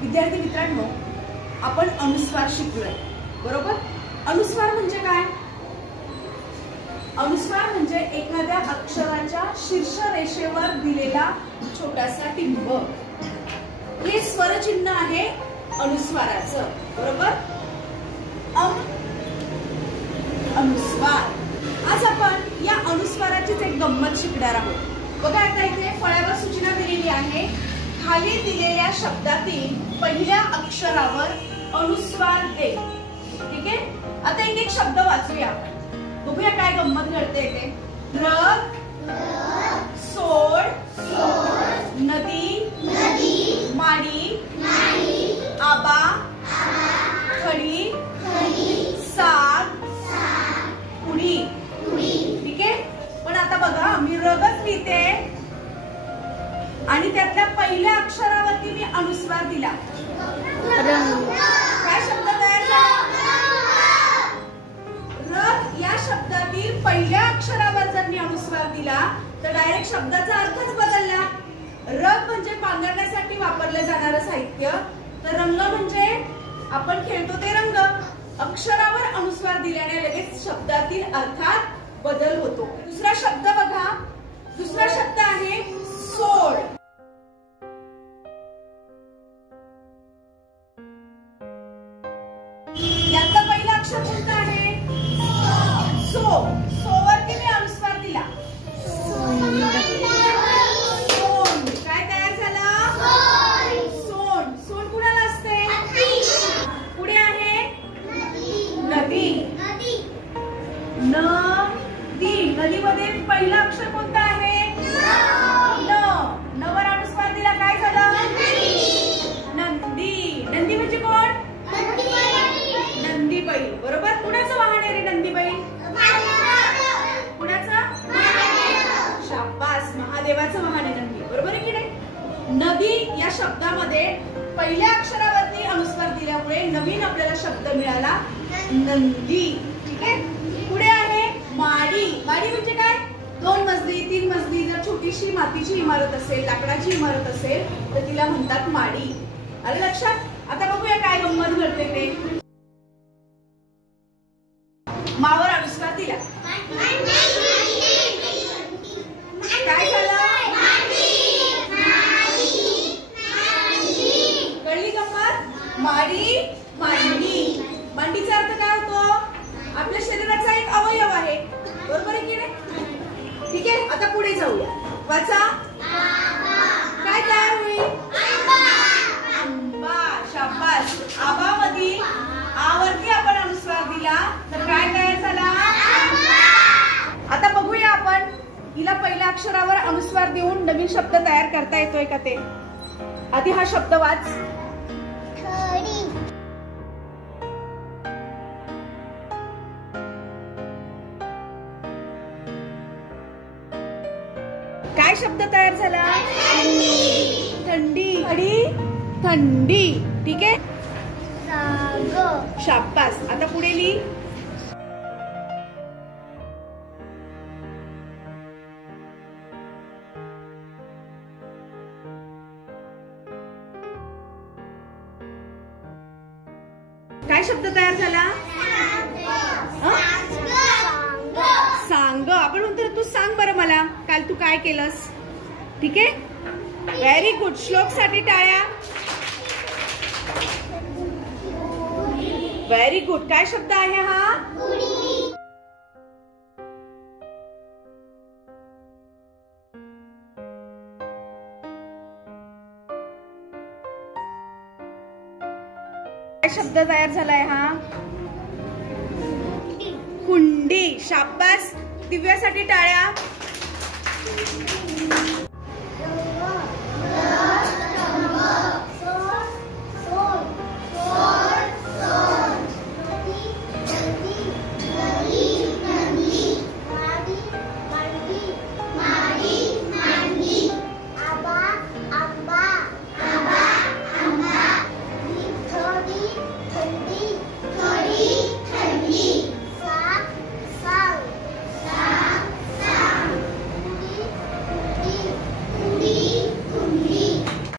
विद्यार्थी मित्रांनो, आपण अनुस्वार शिकलोय बरोबर। अनुस्वार म्हणजे काय? अनुस्वार म्हणजे एखाद्या अक्षराच्या शीर्ष रेषेवर दिलेला छोटासा टिंब, हे स्वरचिन्ह आहे अनुस्वाराचं बरोबर। अनुस्वार। आज आपण या अनुस्वाराचीच एक गंमत शिकणार आहोत। बघा आता इथे फळ्यावर सूचना दिलेली आहे, खाली दिलेल्या शब्दातील पहिल्या अक्षरावर अनुस्वार दे। ठीक आहे, आता एक एक शब्द वाचूया आपण, बघूया काय गंमत घडते इथे। रग, सोड, नदी, माडी, आबा, खडी, साग, पुडी। ठीक आहे, पण आता बघा मी रगच लिहिते आणि त्यातल्या पहिल्या अक्षरावरती मी अनुस्वार दिला, काय शब्द तयार झाला? रग या शब्दातील पहिल्या अक्षरावर जर मी अनुस्वार दिला तर डायरेक्ट शब्दाचा अर्थच बदलला। रग म्हणजे पांघरण्यासाठी वापरले जाणारे साहित्य, तर रंग म्हणजे आपण खेळतो ते रंग। अक्षरावर अनुस्वार दिल्याने लगेच शब्दातील अर्थात बदल होतो। दुसरा शब्द बघा, दुसरा शब्द आहे सोड। यातला पहिला अक्षर कोणता आहे? सो। सो वरती मी अनुस्वार दिला, सोंड। काय तयार झाला? सोंड। सोंड कुणाला असते? पुढे आहे नदी। नदी। नदीमध्ये पहिला अक्षर कोणता आहे? न। वर अनुस्वार दिला, काय झालं? नंदी। नंदी म्हणजे कोण? नंदी बैल बरोबर। कुणाचं वाहन आहे रे नंदी बैल? कुणाचं? शाबास, महादेवाचं वाहन आहे नंदी बरोबर आहे की नाही? नदी या शब्दामध्ये पहिल्या अक्षरावरती अनुस्वार दिल्यामुळे नवीन आपल्याला शब्द मिळाला, नंदी। ठीक आहे, पुढे आहे माडी। माडी म्हणजे काय? 2 मजली 3 मजली जर छोटीशी मातीची इमारत असेल, लाकडाची इमारत असेल तर तिला म्हणतात माडी। आलं लक्षात? आता बघूया काय गंमत घडते ते। मावर अनुस्वार दिला, काय झालं? कळली गंमत? माडी, मांडी। मांडीचा अर्थ काय होतो? आपल्या शरीराचा एक अवयव आहे बरोबर आहे की नाही? ठीक आहे, आता पुढे जाऊया, वाचा। काय तयार होईल? आंबा। शाबास। आबा मधील आवरती आपण अनुस्वार दिला तर काय तयार झाला? आता बघूया आपण हिला पहिल्या अक्षरावर अनुस्वार देऊन नवीन शब्द तयार करता येतोय का ते। आधी हा शब्द वाच। काय शब्द तयार झाला? थंडी। खडी, थंडी। ठीक आहे, शाबास। आता पुढे लिही। काय शब्द तयार झाला? सांग। आपण म्हणतो तू सांग बरं मला काल तू काय केलंस। ठीक आहे, व्हेरी गुड। श्लोक साठी टाळ्या। Very good. काय शब्द आहे हा? काय शब्द तयार झालाय हा? कुंडी। शाबास। दिव्यासाठी टाळ्या।